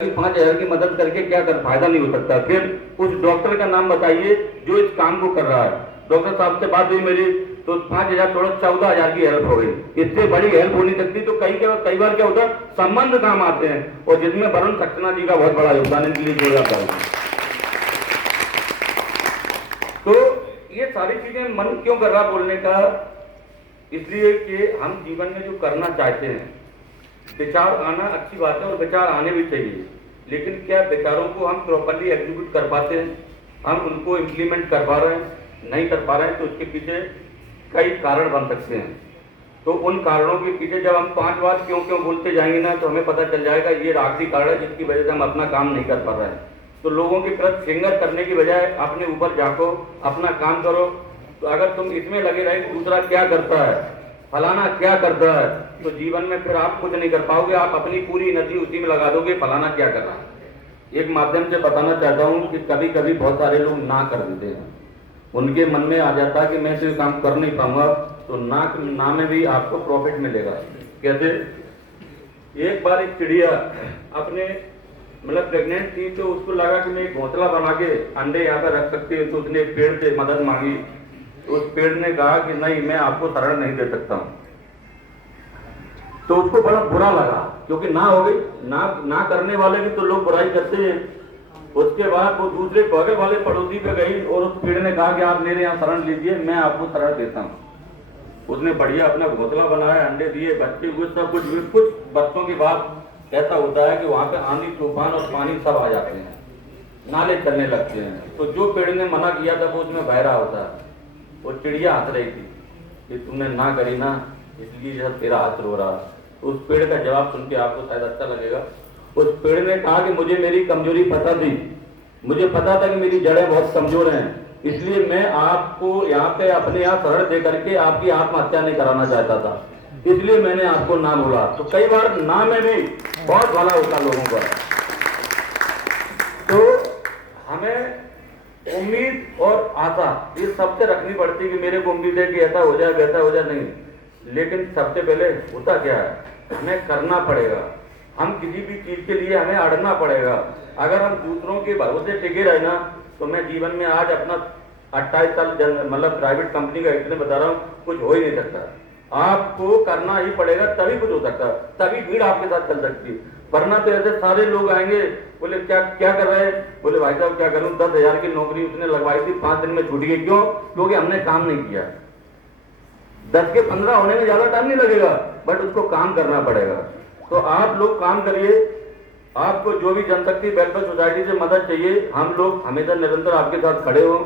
5,000 की मदद करके क्या कर फायदा नहीं हो सकता। फिर उस डॉक्टर का नाम बताइए जो इस काम को कर रहा है। डॉक्टर साहब से बात हुई मेरी तो 5,000 छोड़ो 14,000 की हेल्प हो गई। इससे बड़ी हेल्प हो नहीं सकती। तो कई बार क्या होता है, संबंध काम आते हैं और जिसमें वरुण सक्सेना जी का बहुत बड़ा योगदान इनके लिए जोड़ जाता है। तो ये सारी चीजें मन क्यों कर रहा बोलने का, इसलिए कि हम जीवन में जो करना चाहते हैं, विचार आना अच्छी बात है और विचार आने भी चाहिए, लेकिन क्या विचारों को हम प्रॉपरली एग्जीक्यूट कर पाते हैं, हम उनको इम्प्लीमेंट कर पा रहे हैं, नहीं कर पा रहे हैं। तो उसके पीछे कई कारण बन सकते हैं। तो उन कारणों के पीछे जब हम 5 बार क्यों क्यों बोलते जाएंगे ना, तो हमें पता चल जाएगा ये आखिरी कारण है जिसकी वजह से हम अपना काम नहीं कर पा रहे हैं। तो लोगों की तरफ फिंगर करने की बजाय अपने ऊपर झांको, अपना काम करो। तो अगर तुम इसमें लगे रहे दूसरा क्या करता है, फलाना क्या करता है, तो जीवन में फिर आप कुछ नहीं कर पाओगे। आप अपनी पूरी एनर्जी उसी में लगा दोगे फलाना क्या कर रहा है। एक माध्यम से बताना चाहता हूँ कि कभी कभी बहुत सारे लोग ना कर देते हैं, उनके मन में आ जाता है कि मैं तो काम कर नहीं पाऊंगा। तो ना में भी आपको प्रॉफिट मिलेगा। कैसे, एक बार एक चिड़िया अपने मतलब प्रेग्नेंट थी, तो उसको लगा कि मैं एक घोंसला बना के अंडे यहाँ पे रख सकती है। तो उसने एक पेड़ से मदद मांगी। उस पेड़ ने कहा कि नहीं, मैं आपको शरण नहीं दे सकता हूं। तो उसको बड़ा बुरा लगा, क्योंकि ना हो गई। ना करने वाले भी तो लोग बुराई करते हैं। उसके बाद वो दूसरे बगल वाले पड़ोसी पे गई और उस पेड़ ने कहा कि आप मेरे यहाँ शरण लीजिए, मैं आपको शरण देता हूँ। उसने बढ़िया अपना घोंसला बनाया, अंडे दिए, बच्चे हुए, सब कुछ। कुछ बरसों के बाद ऐसा होता है कि वहां पे आंधी तूफान और पानी सब आ जाते हैं, नाले चलने लगते हैं। तो जो पेड़ ने मना किया था वो उसमें बह रहा होता है। वो चिड़िया हंस रही थी कि तुमने ना करी ना, इसलिए जब तेरा हाथ रो रहा। तो उस पेड़ का जवाब सुन के आपको शायद अच्छा लगेगा। उस पेड़ ने कहा कि मुझे मेरी कमजोरी पता थी, मुझे पता था कि मेरी जड़ें बहुत कमजोर हैं, इसलिए मैं आपको यहाँ पे अपने यहाँ शरण दे करके आपकी आत्महत्या नहीं कराना चाहता था, इसलिए मैंने आपको ना बोला। तो कई बार ना में भी बहुत भला होता लोगों का। तो हमें उम्मीद और आशा ये सबसे रखनी पड़ती है कि मेरे को उम्मीद है कि ऐसा हो जाए वैसा हो जाए, नहीं। लेकिन सबसे पहले होता क्या है, हमें करना पड़ेगा। हम किसी भी चीज के लिए हमें अड़ना पड़ेगा। अगर हम दूसरों के भरोसे टिके रहे ना, तो मैं जीवन में आज अपना 28 साल मतलब प्राइवेट कंपनी का इसलिए बता रहा हूँ, कुछ हो ही नहीं सकता। आपको करना ही पड़ेगा, तभी कुछ हो सकता है, तभी भीड़ आपके साथ चल सकती है। वरना तो ऐसे सारे लोग आएंगे, बोले क्या क्या कर रहे हैं, बोले भाई साहब क्या करूं, 10,000 की नौकरी उसने लगवाई थी, 5 दिन में छूट गई। क्यों? क्योंकि हमने काम नहीं किया। 10 के 15 होने में ज्यादा टाइम नहीं लगेगा, बट उसको काम करना पड़ेगा। तो आप लोग काम करिए। आपको जो भी जनशक्ति वेलफेयर सोसाइटी से मदद चाहिए, हम लोग हमेशा निरंतर आपके साथ खड़े हों।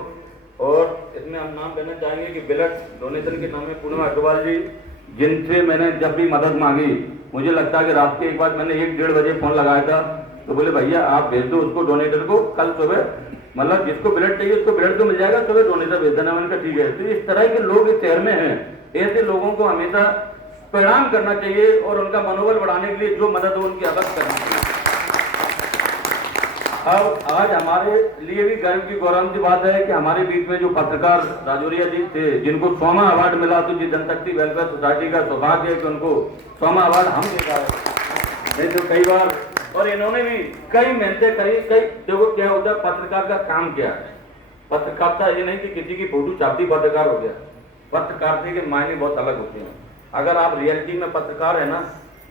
और इसमें हम नाम देना चाहेंगे कि ब्लड डोनेशन के नाम में पूर्णिमा अग्रवाल जी, जिनसे मैंने जब भी मदद मांगी, मुझे लगता है कि रात के एक बार मैंने 1-1:30 बजे फोन लगाया था, तो बोले भैया आप भेज दो उसको डोनेटर को, कल सुबह मतलब जिसको ब्लड चाहिए उसको ब्लड तो मिल जाएगा, सुबह डोनेटर भेज देना। मैंने कहा ठीक है। तो इस तरह के लोग इस शहर में हैं। ऐसे लोगों को हमेशा प्रणाम करना चाहिए और उनका मनोबल बढ़ाने के लिए जो मदद हो उनकी मदद करना चाहिए। अब आज हमारे लिए भी गर्व की गौरव की बात है कि हमारे बीच में जो पत्रकार राजौरिया जी थे, जिनको सोमा अवार्ड मिला, तो जी जनशक्ति वेलफेयर सोसाइटी का सौभाग्य है कि उनको सोमा अवार्ड हम देता है। नहीं तो कई बार, और इन्होंने भी कई मेहनतें करी। कई देखो क्या होता है, पत्रकार का काम क्या है। पत्रकारिता ये नहीं कि किसी की फोटो छापती पत्रकार हो गया। पत्रकारिता के मायने बहुत अलग होते हैं। अगर आप रियलिटी में पत्रकार है ना,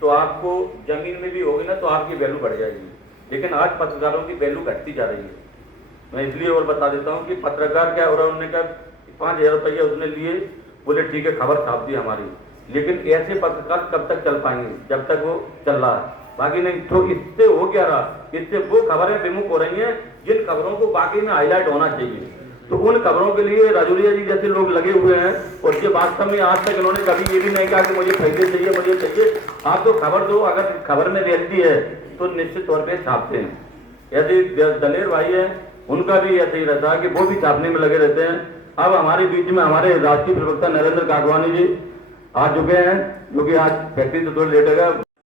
तो आपको जमीन में भी होगी ना तो आपकी वैल्यू बढ़ जाएगी। लेकिन आज पत्रकारों की वैल्यू घटती जा रही है। मैं इसलिए और बता देता हूँ कि पत्रकार क्या हो रहा है, उन्होंने कहा 5,000 रुपये उसने लिए, बोले ठीक है खबर छाप दी हमारी। लेकिन ऐसे पत्रकार कब तक चल पाएंगे, जब तक वो चल रहा है, बाकी नहीं। तो इससे हो क्या रहा, इससे वो खबरें विमुख हो रही हैं जिन खबरों को बाकी में हाईलाइट होना चाहिए। तो उन खबरों के लिए राजौरिया जी जैसे लोग लगे हुए हैं। और ये वास्तव में आज तक इन्होंने कभी ये भी नहीं कहा कि मुझे पैसे चाहिए, मुझे चाहिए। आप तो खबर दो, अगर खबर में रियलिटी है तो निश्चित तौर पे छापते हैं। ऐसे दलेर भाई है, उनका भी ऐसे ही रहता है कि वो भी छापने में लगे रहते हैं। अब हमारे बीच में हमारे राष्ट्रीय प्रवक्ता नरेंद्र कागवानी जी आ चुके हैं, जो कि आज फैक्ट्री से थोड़ा लेट होगा।